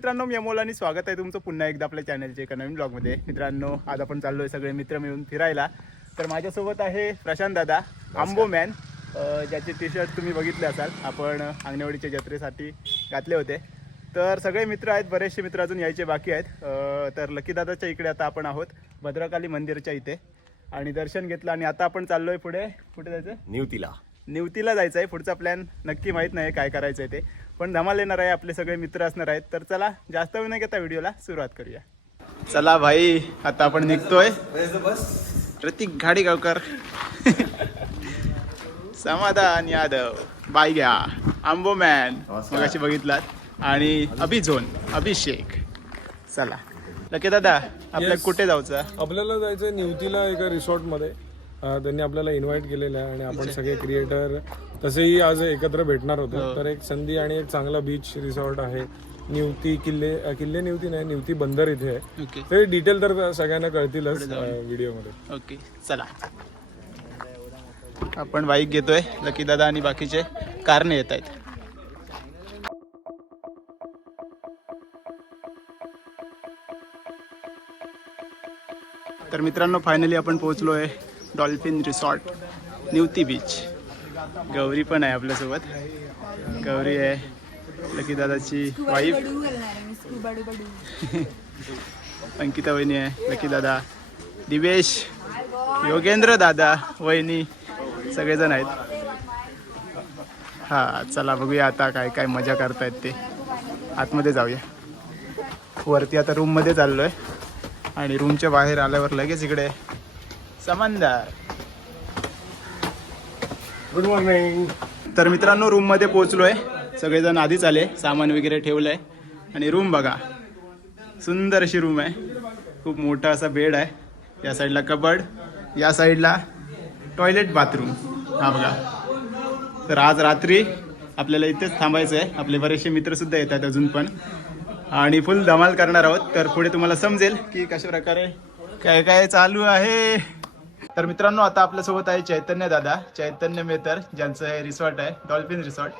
मित्रांनो मी अमोल आणि स्वागत आहे तुमचं पुन्हा एकदा आपल्या चॅनलच्या एका नवीन ब्लॉगमध्ये मित्रांनो आज आपण चाललोय सगळे मित्र मिळून फिरायला. तर माझ्यासोबत आहे प्रशांत दादा आंबो मॅन ज्याचे टी शर्ट तुम्ही बघितले असाल आपण अंगणवाडीच्या जत्रेसाठी घातले होते. तर सगळे मित्र आहेत बरेचसे मित्र अजून यायचे बाकी आहेत. तर लकी दादाच्या इकडे आता आपण आहोत भद्रकाली मंदिरच्या इथे. आणि दर्शन घेतलं आणि आता आपण चाललोय पुढे. कुठे जायचं? निवतीला. निवतीला जायचं आहे पुढचा प्लॅन नक्की माहीत नाही काय करायचं आहे ते. पण धमाल येणार आहे आपले सगळे मित्र असणार आहेत. तर चला जास्त वेळ नाही घेता व्हिडिओला सुरुवात करूया. चला भाई आता आपण निघतोय. प्रतीक घाडीगावकर. समाधान यादव. बाय घ्या. आंबो मॅन मग अशी बघितलात. आणि अभिझोन अभिषेक. चला. लके दादा आपल्या Yes. कुठे जायचं आपल्याला जायचं निवतीला एका रिसॉर्टमध्ये त्यांनी आपल्याला इन्व्हाइट केलेलं आहे आणि आपण सगळे क्रिएटर तसेही आज एकत्र भेटणार होतो. तर एक संधी आणि एक चांगला बीच रिसॉर्ट आहे. निवती किल्ले किल्ले निवती नाही निवती बंदर इथे आहे. ते डिटेल तर सगळ्यांना कळतीलच व्हिडिओमध्ये ओके चला. आपण बाईक घेतोय लकी दादा आणि बाकीचे कारने येत आहेत. तर मित्रांनो फायनली आपण पोहोचलो आहे dolphin resort Nivati beach Gauri पण आहे आपल्यासोबत. गौरी आहे लकी दादाची वाईफ अंकिता वहिनी आहे लकी दादा. दिवेश योगेंद्र दादा वहिनी सगळेजण आहेत. हा चला बघूया आता काय काय मजा करतायत ते. आतमध्ये जाऊया. वरती आता रूममध्ये चाललोय. आणि रूमच्या बाहेर आल्यावर लगेच इकडे समंदर. गुड मॉर्निंग तर मित्रांनो रूममध्ये पोहोचलोय. सगळेजण आधीच आले सामान वगैरे ठेवलंय. आणि रूम बघा. सुंदर अशी रूम आहे. खूप मोठा असा बेड आहे. या साईडला कबड या साईडला टॉयलेट बाथरूम हा बघा. तर आज रात्री आपल्याला इथेच थांबायचं आहे आपले बरेचसे मित्रसुद्धा येतात अजून पण. आणि फुल धमाल करणार आहोत. तर पुढे तुम्हाला समजेल की कशा प्रकारे काय काय चालू आहे. तर मित्रांनो आता आपल्यासोबत आहे चैतन्य दादा. चैतन्य मेहतर ज्यांचं हे रिसॉर्ट आहे डॉल्फिन रिसॉर्ट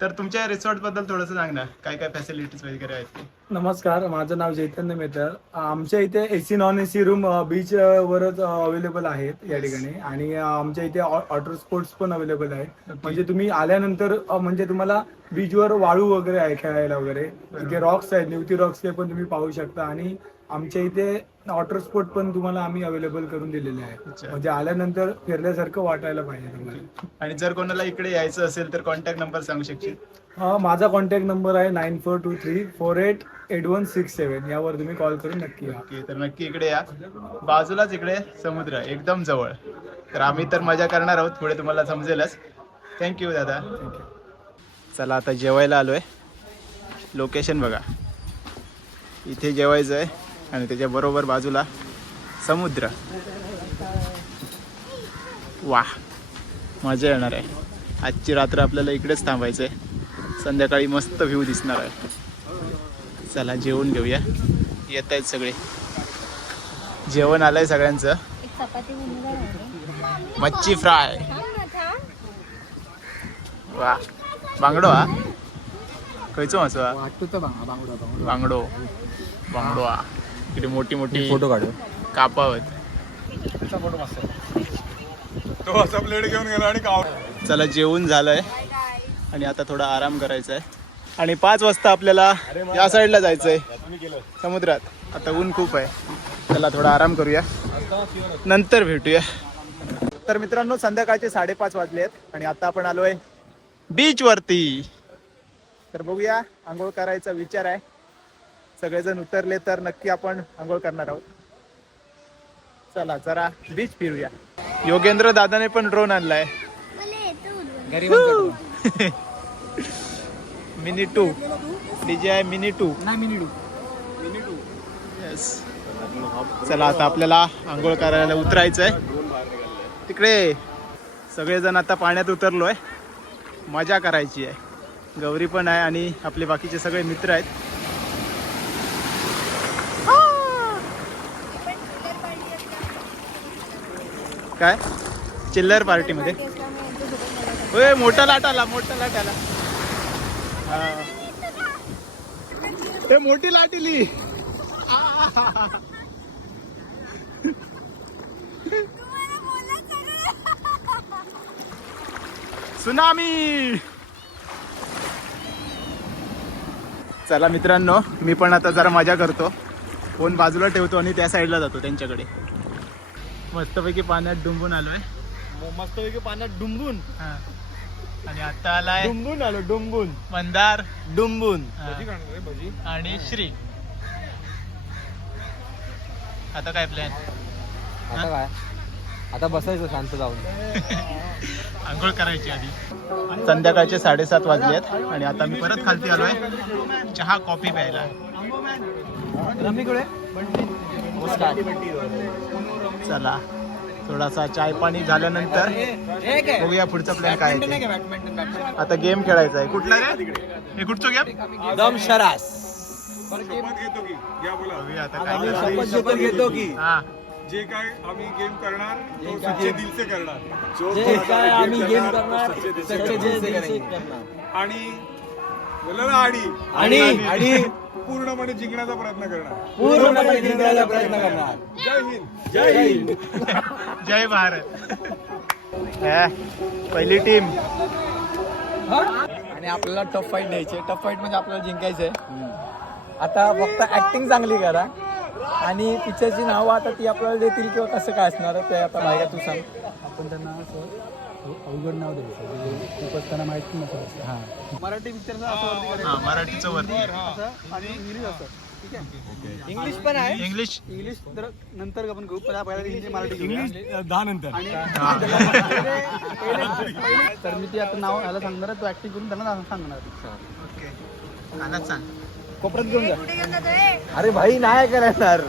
तर तुमच्या रिसॉर्टबद्दल थोडंसं सांग ना. काय काय फॅसिलिटीज वगैरे आहेत ते? नमस्कार माझं नाव चैतन्य मेहतर. आमच्या इथे AC non AC room beach वरच अवेलेबल आहेत या ठिकाणी. आणि अ, आमच्या इथे वॉटर स्पोर्ट्स पण अवेलेबल आहेत. म्हणजे तुम्ही आल्यानंतर अ, म्हणजे तुम्हाला बीचवर वाळू वगैरे आहे खेळायला वगैरे. इथे रॉक्स आहेत निवती रॉक्स ते पण तुम्ही पाहू शकता. आणि आमच्या इथे वॉटर स्पोर्ट पण तुम्हाला आम्ही अवेलेबल करून दिलेले आहे. अच्छा. म्हणजे आल्यानंतर फिरल्यासारखं वाटायला पाहिजे तुम्हाला. आणि जर कोणाला इकडे यायचं असेल तर कॉन्टॅक्ट नंबर सांगू शकशील? माझा कॉन्टॅक्ट नंबर आहे nine four two three four eight eight one six seven यावर तुम्ही कॉल करून नक्की या. ओके तर नक्की इकडे या. बाजूलाच इकडे समुद्र आहे, एकदम जवळ. तर आम्ही तर मजा करणार आहोत पुढे तुम्हाला समजेलच. थँक्यू दादा. चला आता जेवायला आलोय. लोकेशन बघा. इथे जेवायचं आहे आणि त्याच्या बरोबर बाजूला समुद्र. वाह मजा येणार आहे. आजची रात्र आपल्याला इकडेच थांबायचं आहे संध्याकाळी मस्त व्ह्यू दिसणार आहे. चला जेवून घेऊया. येत आहेत सगळे. जेवण आलंय सगळ्यांचं. मच्छी फ्राय. वा बांगडो हा? खयचो मासो हा? वाटतो तर बांगडा. बांगडो बांगडो हा. इकडे मोठी मोठी फोटो काढू कापावत. तो असा प्लेट घेऊन गेला आणि चला जेवून झालंय. आणि आता थोडा आराम करायचा आहे आणि पाच वाजता आपल्याला या साईडला जायचंय समुद्रात. आता ऊन खूप आहे. चला थोडा आराम करूया. नंतर भेटूया. तर मित्रांनो संध्याकाळचे साडेपाच वाजले आहेत आणि आता आपण आलोय बीच वरती. तर बघूया आंघोळ करायचा विचार आहे. सगळेजण उतरले तर नक्की आपण आंघोळ करणार आहोत. चला जरा बीच फिरूया. योगेंद्र दादाने पण ड्रोन आणलाय. मिनी टू डीजे आहे मिनी टू येस चला आता आपल्याला आंघोळ करायला उतरायचं आहे तिकडे सगळेजण आता पाण्यात उतरलोय. मजा करायची आहे. गौरी पण आहे आणि आपले बाकीचे सगळे मित्र आहेत. काय? चिल्लर पार्टीमध्ये. होय मोठा लाट आला मोठा लाट आला. ते मोठी लाट इली सुनामी. चला मित्रांनो मी पण आता जरा मजा करतो. फोन बाजूला ठेवतो आणि त्या साईडला जातो त्यांच्याकडे. मस्तपैकी पाण्यात डुंबून आलोय. मस्तपैकी पाण्यात डुंबून. हा. आणि आता आलाय डुंबून आलो डुंबून. मंदार. डुंबून. आणि श्री. आता काय प्लॅन आता काय? आता बसायचं शांत जाऊन. आंघोळ करायची आधी. संध्याकाळचे साडेसात वाजले आहेत आणि आता मी परत खालती आलोय. चहा कॉफी प्यायला. चला. थोडासा चाय पाणी झाल्यानंतर बघूया पुढचा प्लॅन काय आहे. आता गेम खेळायचा आहे. कुठला रे? हे कुठचं गेम दम शरास. घेतो की. हा. जे काय आम्ही गेम करणार तो सच्चे दिल से करणार. जो जे कोणाचा काय आम्ही गेम करणार, सच्चे दिल से करणार. आणि आणि पूर्णपणे जिंकण्याचा प्रयत्न करणार. पूर्णपणे जिंकायचा प्रयत्न करणार. जय हिंद. जय हिंद. जय भारत. हे, पहिली टीम आणि आपल्याला टफ फाईट द्यायची टफ फाईट म्हणजे आपल्याला जिंकायचंय. आता फक्त ऍक्टिंग चांगली करा. आणि पिक्चरची नावं आता ती आपल्याला देतील किंवा कसं काय असणार आहे ते आता बाहेर तू सांग. आपण त्यांना असं अवघड नाव द्यायचं खूपच त्यांना माहिती नसतं हां. मराठी पिक्चरचं असं हा मराठीचं वरती. आणि इंग्लिश असं. ठीक आहे? इंग्लिश पण आहे. इंग्लिश इंग्लिश तर नंतर आपण घेऊ पण पहिला मराठी इंग्लिश दहा नंतर. तर मी ती आता नाव याला सांगणार आहे, तू ऍक्टिंग करून त्यांना सांगणार सांग. कोपऱ्यात घेऊन जा. अरे भाई नाही करणार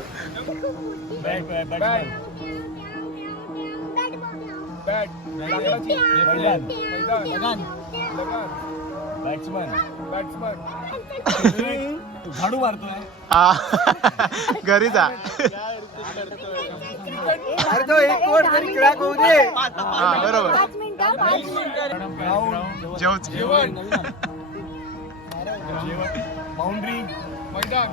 झाडू मारतोय. घरी जा. अरे तो एक कोट तरी क्रॅक होऊ दे. हा बरोबर. बाउंड्री. मैदान.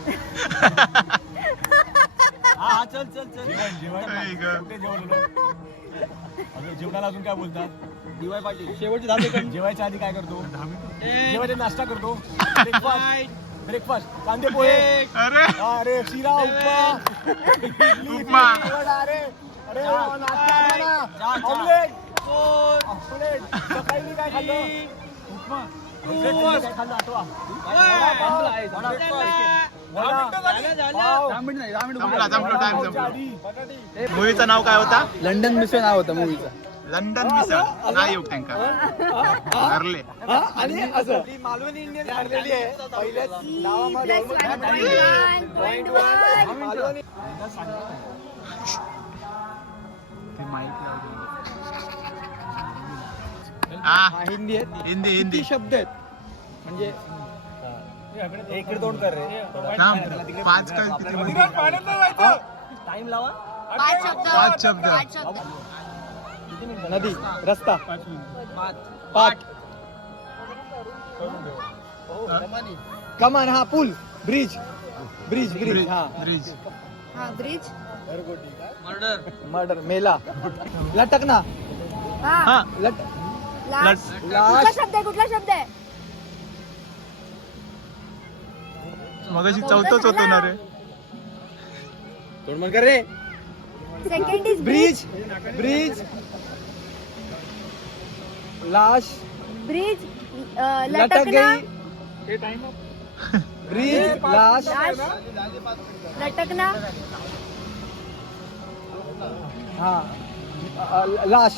हा. हा चल चल चल. गं. जेवणाला अजून काय बोलतात? डीवाय पाटील. शेवटचे दहा सेकंड जेवायच्या आधी काय करतो? जेवायचा नाश्ता करतो. ब्रेकफास्ट ब्रेकफास्ट कांदे पोहे. अरे. अरे शिरा उपमा. उपमा. अरे. अरे. ऑमलेट ऑमलेट सकाळी मी काय खाल्लं? उपमा. ऑमलेट काय खाल्लं? आठवा. टाइम मूवीचं नाव काय होता? लंडन मिसळ नाव होतं मूवीचं. लंडन मिसळ. नाही येऊ त्यांका ठरले आणि असं. मालवणी इंडियन ठरलेली आहे. हा हिंदी हिंदी हिंदी. शब्द आहेत? म्हणजे इकडे तोंड कर रे. थांब पाच काय किती म्हणते? टाइम लावा. पाच शब्द. पाच शब्द. पाच शब्द. नदी रस्ता. पाठ. कमान. हा पूल. ब्रिज. ब्रिज ब्रिज हा. ब्रिज. हा ब्रिज. मर्डर. मेला. लटकना. हा. हा लट लाश लाश. कुठला शब्द आहे कुठला शब्द आहे? मगाशी चौथंच होतो ना रे. तोंड कर रे? सेकंड इज ब्रिज ब्रिज लाश ब्रिज लटक गई. ब्रिज लाश लटकना. हा. लाश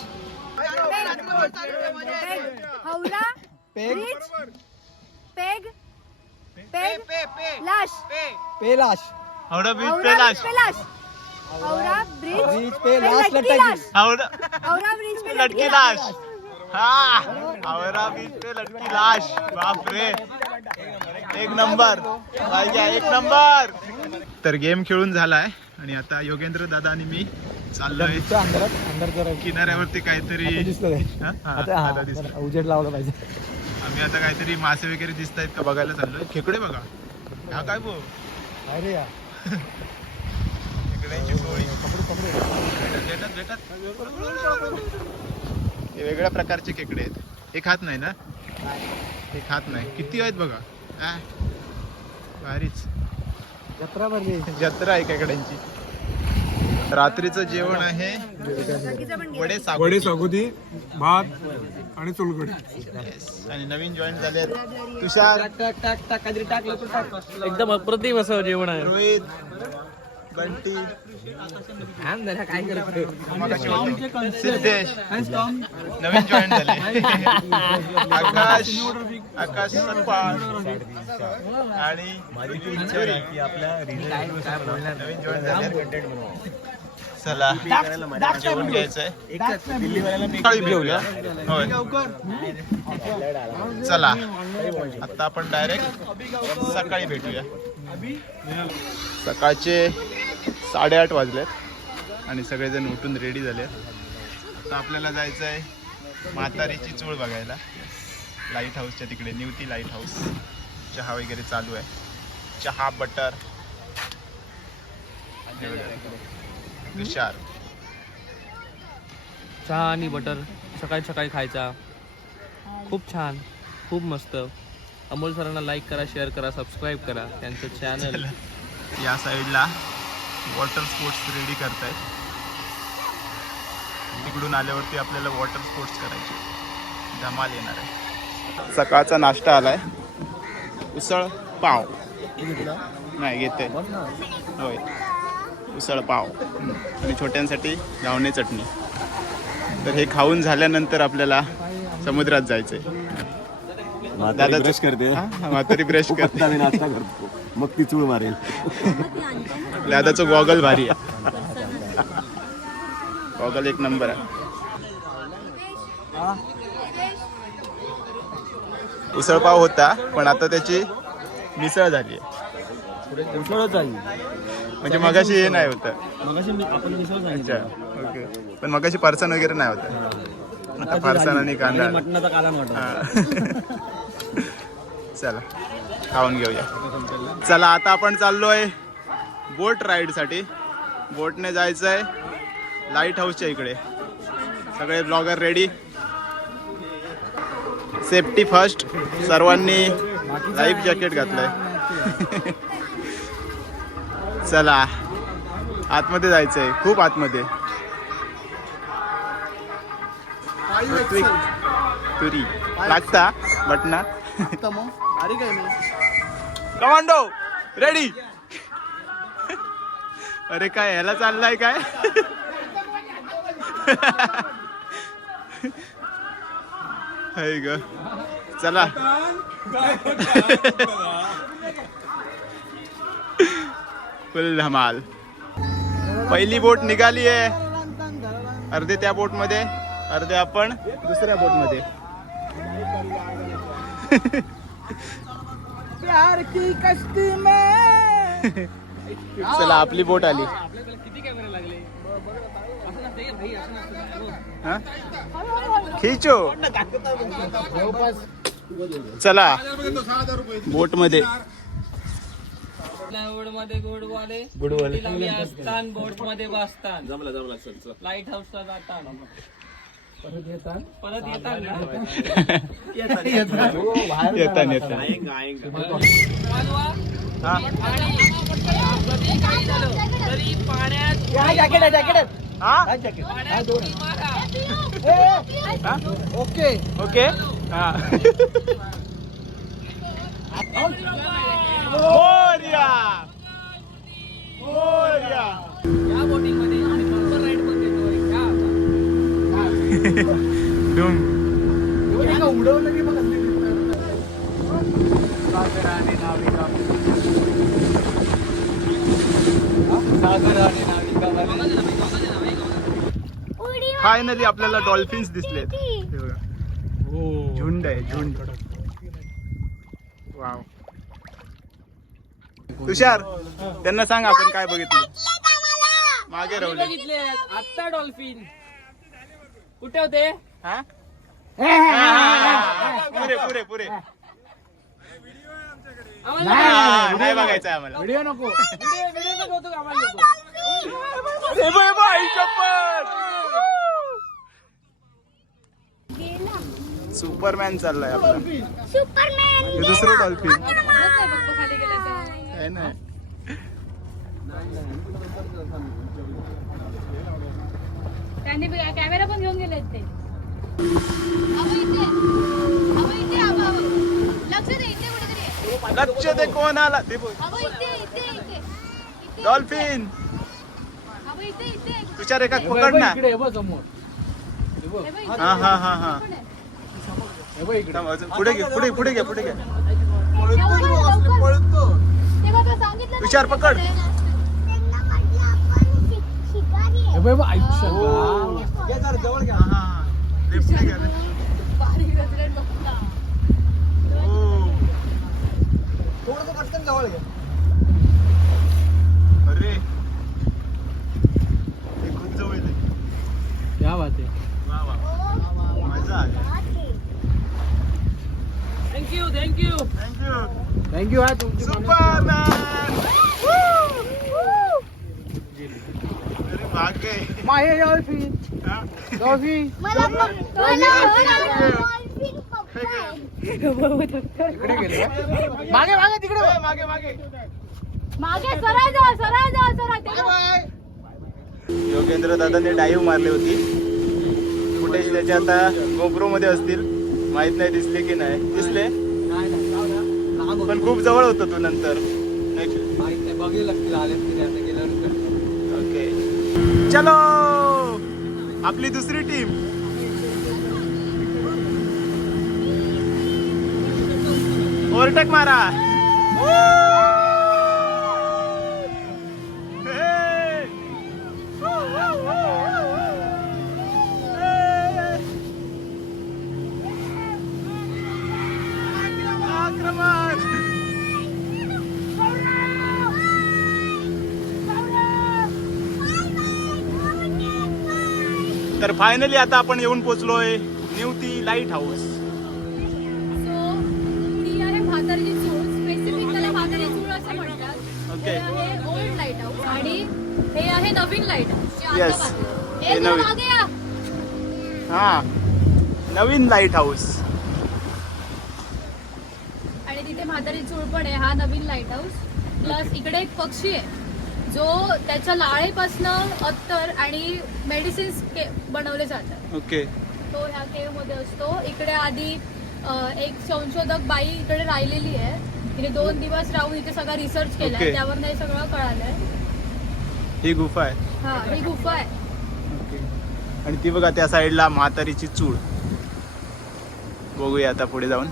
हौला पेग पेग लाश. हावडा बीच पेलाश. ब्रिज ब्रिज पे लाश लटकी लाश हावडा हौरा ब्रिज पे लटकी लाश. हा. हावडा बीच पे लटकी लाश. बाप रे एक नंबर. पाहिजे एक नंबर. तर गेम खेळून झालाय. आणि आता योगेंद्र दादा आणि मी चाललोय. दिसतो अंधारात अंधार जरा किनाऱ्यावरती काहीतरी हा? हा, आता हा, दिसलं. जरा उजेड लावला पाहिजे. आम्ही आता काहीतरी मासे वगैरे दिसत आहेत का बघायला चाललोय. खेकडे बघा. हा काय बो अरे या. खेकड्यांची पोळी. भेटत भेटत हे वेगळ्या प्रकारचे खेकडे आहेत. हे खात नाही ना? हे खात नाही. किती आहेत बघा? भारीच. जत्रा भरली. जत्रा आहे खेकड्यांची. रात्रीचं जेवण आहे. वडे वडे सागुती भात आणि Yes. आणि नवीन जॉईन झाले तुषार टाक टाक टाक काहीतरी टाकलं तर टाक. एकदम अप्रतिम असं जेवण आहे. रोहित बंटी काय करतो मगाशी होते. सिद्धेश. नवीन जॉईन झाले. आकाश आकाश सतपाळ आणि छुरी. नवीन जॉईन झाले. चला. जेवण घ्यायचंय. होय. चला. आता आपण डायरेक्ट सकाळी भेटूया. सकाळचे साडेआठ वाजलेत आणि सगळेजण उठून रेडी झाले आता आपल्याला जायचं आहे म्हातारीची चूळ बघायला. लाइट हाऊसच्या तिकडे निवती लाइट हाऊस चहा वगैरे चालू आहे. चहा बटर तुषार चहा आणि बटर सकाळी सकाळी खायचा. खूप छान खूप मस्त. अमोल सरांना लाईक करा शेअर करा सबस्क्राईब करा. त्यांचं चॅनल या साईडला वॉटर स्पोर्ट्स रेडी करतायत. तिकडून आल्यावरती आपल्याला वॉटर स्पोर्ट्स करायचे. धमाल येणार आहे. सकाळचा नाश्ता आलाय. उसळ पाव. नाही घेते. होय. उसळ पाव. हम्म. आणि छोट्यांसाठी गावणे चटणी. तर हे खाऊन झाल्यानंतर आपल्याला समुद्रात जायचंय. दादा ब्रश करते. म्हातारी ब्रश करते. आम्ही नाश्ता करतो. मग ती चूळ मारेल. दादाचं गॉगल भारी आहे. गॉगल एक नंबर आहे. उसळपाव होता पण आता त्याची मिसळ झाली. म्हणजे मगाशी हे नाही होतं. अच्छा ओके. पण मगाशी फरसाण वगैरे नाही होतं. आता फरसाण आणि कांदा. चला खाऊन घेऊया. चला आता आपण चाललोय बोट राईडसाठी. बोटने जायचं आहे लाइट हाऊसच्या इकडे. सगळे ब्लॉगर रेडी सेफ्टी फर्स्ट सर्वांनी लाईफ जॅकेट घातलंय. चला. आतमध्ये जायचंय. खूप आतमध्ये. तुरी. लागता? बटना? Commando ready. अरे काय ह्याला चाललाय काय? हाय ग. चला. फुल धमाल. पहिली बोट निघाली आहे. अर्धे त्या बोटमध्ये अर्धे आपण दुसऱ्या बोटमध्ये चला आपली बोट आली. हा? खिचो. चला. बोटमध्ये बोर्डमध्ये गोडवाले. बोटमध्ये बसतान लाइट हाऊसला जातान. परत ना? येता येता वाजवा. हा. आणि कधी काही झालं तरी पाण्यात हा? पाण्यात उडी मारा ओके. ओके? हा मोरया या बोटिंगमध्ये आम्ही बरोबर राईड पण देतोय घ्या आता. डुम फायनली आपल्याला डॉल्फिन्स दिसलेत. हे बघा. झुंड आहे झुंड. वाव तुषार त्यांना सांग आपण काय बघितलं. मागे बघितले आत्ता डॉल्फिन कुठे होते? हा? हा, हा, हा. पुरे पुरे पुरे हा, नाही. बघायचं आहे आम्हाला. व्हिडिओ नको. व्हिडिओ तो आम्हाला नको. सुपरमॅन चाललाय आपला. सुपरमॅन हे दुसरं डॉल्फिन आहे ना. त्यांनी कॅमेरा पण घेऊन गेले ते. लक्ष दे इथे कुठेतरी आहे. लक्ष दे कोण आला? ते बोल. डॉल्फिन तुझ्या रेखा पकड ना. इकडे हे बघ समोर. हे. हा हा हा थांब, अजून पुढे घे पुढे पुढे घे पुढे. तुषार पकड हे बघ हे बघ आयुष्य हा, हा, हा. ते पुढे घे रे. बारीक resident बघता. ओ. अरे हे खूप जवळ आहे. क्या बात आहे वा वा मजा आली थँक्यू थँक्यू हा तुमची आहे माहे डॉल्फिन? डॉल्फिन. इकडे गेले मागे मागे तिकडे मागे मागे. मागे सरळ जा सरळ जा सरळ योगेंद्र दादाने डाईव्ह मारली होती. फुटेज त्याचे आता गोप्रो मध्ये असतील. माहीत नाही दिसले की नाही. दिसले? पण खूप जवळ होतो तू नंतर. बघायला लागतील आले ओके. चलो! आपली दुसरी टीम. ओव्हरटेक मारा. तर फायनली आता आपण येऊन पोचलोय. निवती लाइट हाऊस सो ती आहे म्हातारीची चूळ. स्पेसिफिक त्याला म्हातारी चूळ असं म्हणतात. Okay. हे हे नवीन. हा. नवीन लाइट हाऊस आणि तिथे म्हातारी चूळ पण आहे. हा नवीन लाइट हाऊस प्लस इकडे एक पक्षी आहे. जो त्याच्या लाळेपासनं अत्तर आणि मेडिसिन्स बनवले जातात. ओके. तो ह्या केव्हमध्ये असतो. इकडे आधी एक संशोधक बाई इकडे राहिलेली आहे. तिने दोन दिवस राहून इथे सगळा रिसर्च केलाय. Okay. त्यावर हे सगळं कळालंय. ही गुफा आहे. हा ही गुफा आहे. आणि ती बघा त्या साईडला म्हातारीची चूळ. बघूया आता पुढे जाऊन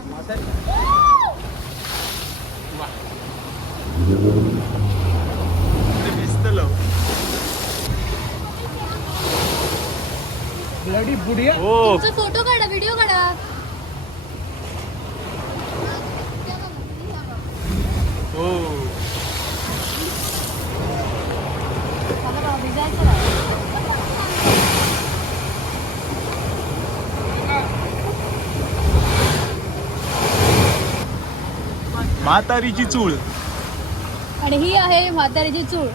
इकडे भिजतलं. ब्लडी बुडिया हो. तुमचा फोटो काढा व्हिडिओ काढा. हो. भिजायचं नाही. म्हातारीची चूळ. आणि ही आहे म्हातारीची चूळ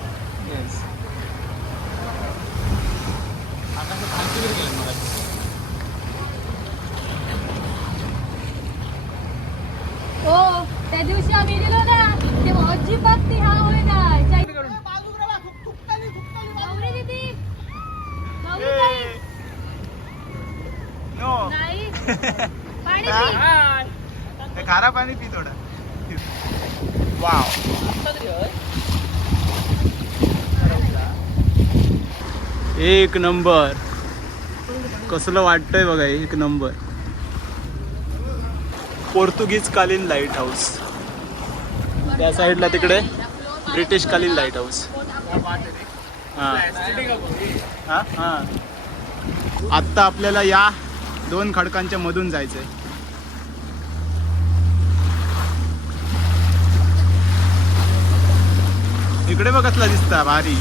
हो त्या दिवशी आम्ही गेलो ना तेव्हा अजिबात ती हा होय नाही गौरी दीदी गौरी ताई. नो नाही पाणी पी. ते खारा पाणी पी थोडा. वाव. एक नंबर. कसलं वाटतंय बघा एक नंबर. पोर्तुगीज कालीन लाइट हाऊस त्या साईडला तिकडे ब्रिटिश कालीन लाइट हाऊस आत्ता आपल्याला या दोन खडकांच्या मधून जायचंय. इकडे बघतला दिसता भारी.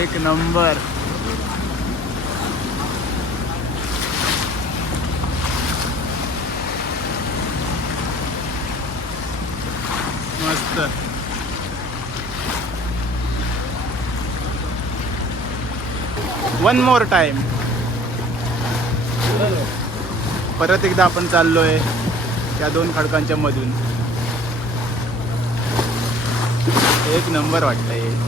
एक नंबर. मस्त वन मोर टाइम परत एकदा आपण चाललोय त्या दोन खडकांच्या मधून. एक नंबर वाटतंय.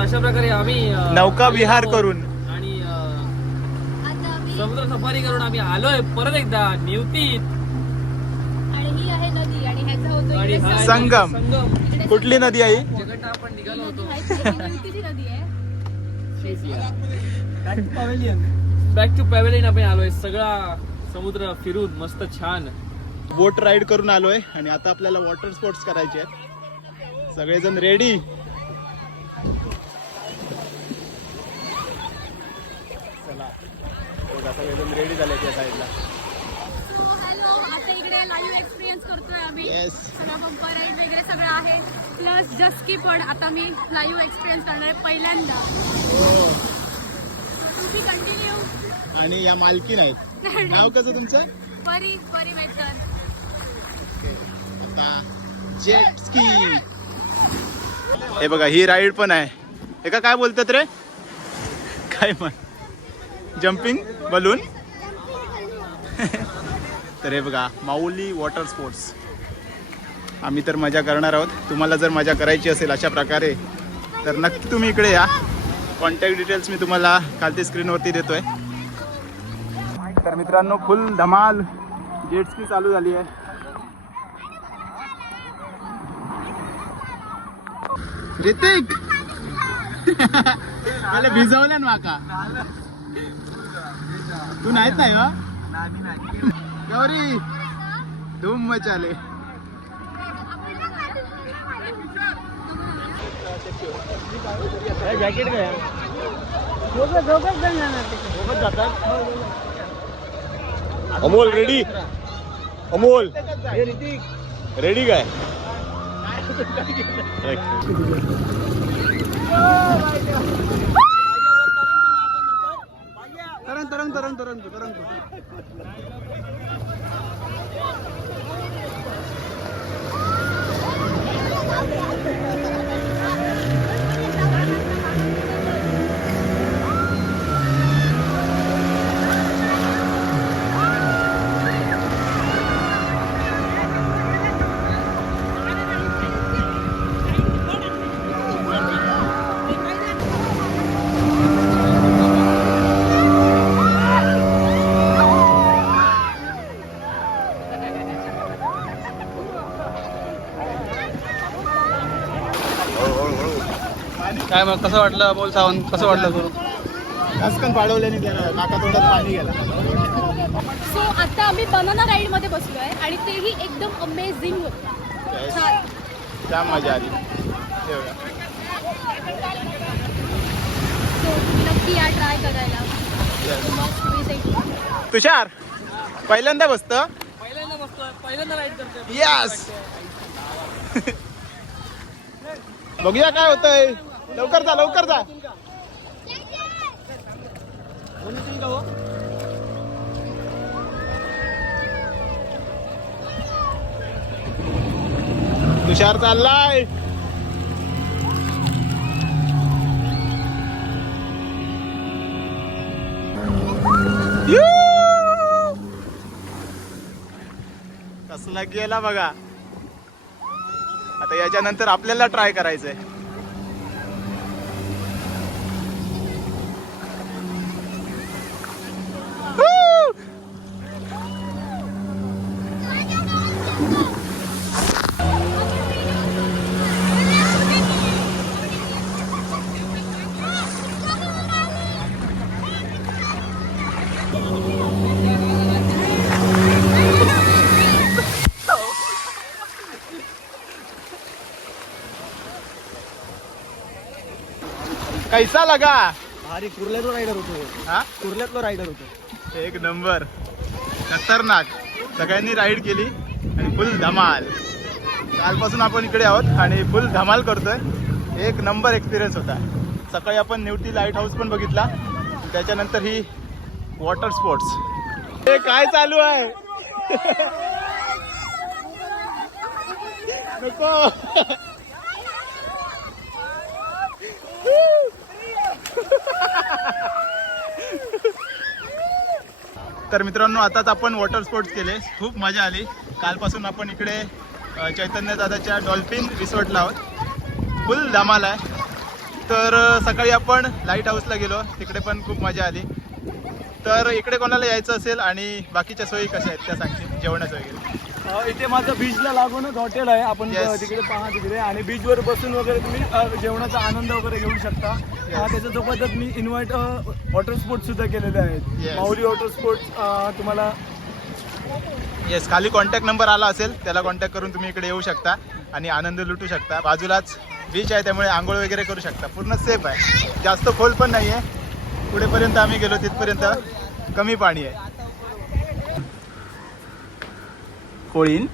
अशा प्रकारे आम्ही अं, नौका विहार करून. आणि अं, आता आम्ही समुद्र सफारी करून आम्ही आलोय परत एकदा निवतीत आणि ही आहे नदी आणि ह्याचा होतो आणि इकडे हा आहे संगम. संगम. इकडे कुठली नदी आहे? आपण निघालो होतो. माहिती आहे, ही निवतीची नदी आहे. बॅक टू पॅव्हलियन आपण आलोय. सगळा समुद्र फिरून मस्त छान. बोट राईड करून आलोय आणि आता आपल्याला वॉटर स्पोर्ट्स करायचे आहेत. सगळेजण रेडी बघा, रेडी झाले त्या साईडला हॅलो आता इकडे लाईव्ह एक्सपिरियन्स करतोय आम्ही. Yes. सगळं बंपर राईड वगैरे सगळं आहे. प्लस जस्की पण आता मी लाईव्ह एक्सपिरियन्स करणार आहे पहिल्यांदा. तुम्ही कंटिन्यू आणि या मालकी नाहीत नाव कसं तुमचं? परी परी वेटर आता जेट स्की हे बघा ही राईड पण आहे. हे का काय बोलतात रे? काय म्हण जम्पिंग बलून तर हे बघा माऊली वॉटर स्पोर्ट्स. आम्ही तर मजा करणार आहोत. तुम्हाला जर मजा करायची असेल अशा प्रकारे तर नक्की तुम्ही इकडे या. कॉन्टॅक्ट डिटेल्स मी तुम्हाला खालती स्क्रीनवरती देतोय. तर मित्रांनो फुल धमाल. जेट स्की चालू झाली आहे. ऋतिक भिजवलं ना माका. तू नाहीत नाही हो? गौरी धूम मचाले. जॅकेट काय? अमोल रेडी अमोल. रेडी काय? Turun, turun, turun, turun. turun. काय मग कसं वाटलं बोल सावंत? कसं वाटलं करून घासकन पाडवल्याने त्याला नाका तोंडात पाणी गेला. सो आता आम्ही बनाना राईडमध्ये बसलोय आणि तेही एकदम अमेझिंग होतं. त्या मजा आली. हे. सो तुम्ही नक्की या ट्राय करायला. तुषार पहिल्यांदा बसत? पहिल्यांदा बसतोय. पहिल्यांदा राईड करतोय. यस बघूया काय होतंय. लवकर जा लवकर जा. तुषार चाललाय. कसला गेला बघा. आता याच्यानंतर आपल्याला ट्राय करायचंय. कैसा लगा. अरे कुर्ल्यातलो रायडर होतो. हा? कुर्ल्यातलो रायडर होतो. एक नंबर. खतरनाक. सगळ्यांनी राईड केली आणि फुल धमाल. कालपासून आपण इकडे आहोत आणि फुल धमाल करतोय. एक नंबर एक्सपिरियन्स होता. सकाळी आपण निवती लाइट हाऊस पण बघितला. त्याच्यानंतर ही वॉटर स्पोर्ट्स हे काय चालू आहे? नको. तर मित्रांनो आताच आपण वॉटर स्पोर्ट्स केले. खूप मजा आली. कालपासून आपण इकडे चैतन्य दादाच्या डॉल्फिन रिसॉर्टला आहोत. फुल धमाल आहे. तर सकाळी आपण लाइट हाऊसला गेलो. तिकडे पण खूप मजा आली. तर इकडे कोणाला यायचं असेल आणि बाकीच्या सोयी कशा आहेत त्या सांगतील जेवणाचं वगैरे. इथे माझं बीचला लागूनच हॉटेल आहे. आपण तिकडे पहा तिकडे. आणि बीचवर बसून वगैरे तुम्ही जेवणाचा आनंद वगैरे घेऊ शकता. त्याच्यासोबतच मी इन्व्हाइट वॉटर स्पोर्ट्स सुद्धा केलेले आहेत. माऊली वॉटर स्पोर्ट्स तुम्हाला येस खाली कॉन्टॅक्ट नंबर आला असेल त्याला कॉन्टॅक्ट करून तुम्ही इकडे येऊ शकता आणि आनंद लुटू शकता. बाजूलाच बीच आहे त्यामुळे आंघोळ वगैरे करू शकता. पूर्ण सेफ आहे. जास्त खोल पण नाही आहे पुढेपर्यंत आम्ही गेलो तिथपर्यंत कमी पाणी आहे. कोळीन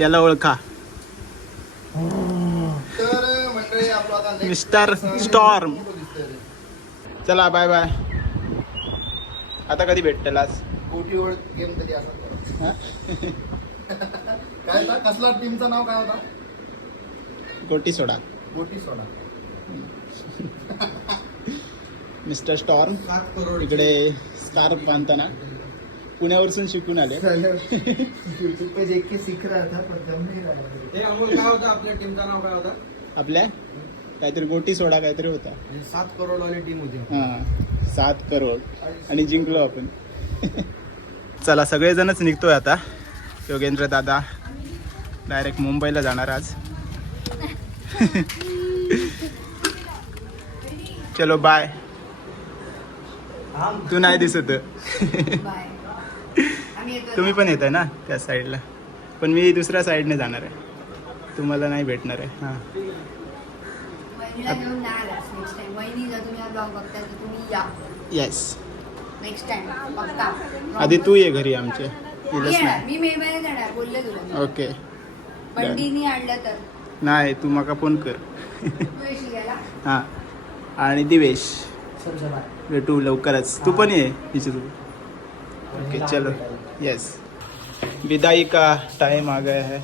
याला ओळखा. Mister storm. चला बाय बाय. आता कधी गेम? काय ना कसला टीमचं नाव काय होता? गोटी सोडा. गोटी सोडा. Mister storm. इकडे स्कार्फ बांधताना पुण्यावरून शिकून आले. यूट्यूब पे देख के सीख रहा था पर जम नहीं रहा अमोल काय होतं? आपल्या टीमचं नाव काय होतं? आपल्या? काहीतरी गोटी सोडा काहीतरी होता. म्हणजे सात करोड वाली टीम होती. हा सात करोड. आणि जिंकलो आपण. चला सगळेजणच निघतोय आता. योगेंद्र दादा डायरेक्ट मुंबईला जाणार आज. चलो बाय तू नाही दिसत. तुम्ही पण येत आहे ना त्या साईडला. पण मी दुसऱ्या साईडने जाणार आहे. तुम्हाला नाही भेटणार आहे. हां. येस नेक्स्ट टाइम पक्का. आधी तू ये घरी मी. ओके बंडीनी आणलं तर. नाही तू माका फोन कर. तू हां. आणि दिवेश. भेटू लवकरच. तू पण ये. तिच्यासोबत ओके चलो. यस विदाई का टाइम आ गया है.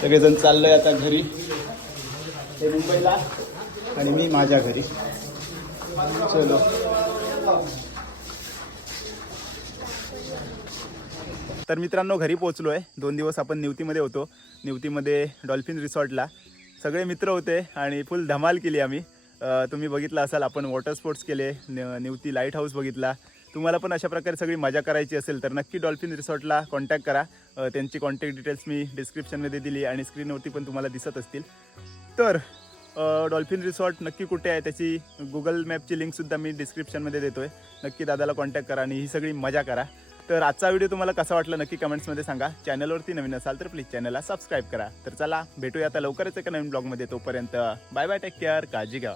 सगळेजण आहे आता घरी. हे मुंबईला आणि मी माझ्या घरी. चलो. तर मित्रांनो घरी पोचलो आहे दोन दिवस आपण निवतीमध्ये होतो. निवतीमध्ये डॉल्फिन रिसॉर्टला सगळे मित्र होते आणि फुल धमाल केली आम्ही. तुम्ही बघितलं असाल आपण वॉटर स्पोर्ट्स केले. न- निवती लाइट हाऊस बघितला. तुम्हाला पण अशा प्रकारे सगळी मजा करायची असेल तर नक्की डॉल्फिन रिसॉर्टला कॉन्टॅक्ट करा. त्यांची कॉन्टॅक्ट डिटेल्स मी डिस्क्रिप्शनमध्ये दिली आणि स्क्रीनवरती पण तुम्हाला दिसत असतील. तर डॉल्फिन रिसॉर्ट नक्की कुठे आहे त्याची गुगल मॅपची लिंकसुद्धा मी डिस्क्रिप्शनमध्ये देतो आहे नक्की दादाला कॉन्टॅक्ट करा आणि ही सगळी मजा करा. तर आजचा व्हिडिओ तुम्हाला कसा वाटला नक्की कमेंट्समध्ये सांगा. चॅनलवरती नवीन असाल तर प्लीज चॅनलला सबस्क्राईब करा. तर चला भेटूया आता लवकरच एका नवीन ब्लॉगमध्ये तोपर्यंत बाय बाय टेक केअर काळजी घ्या.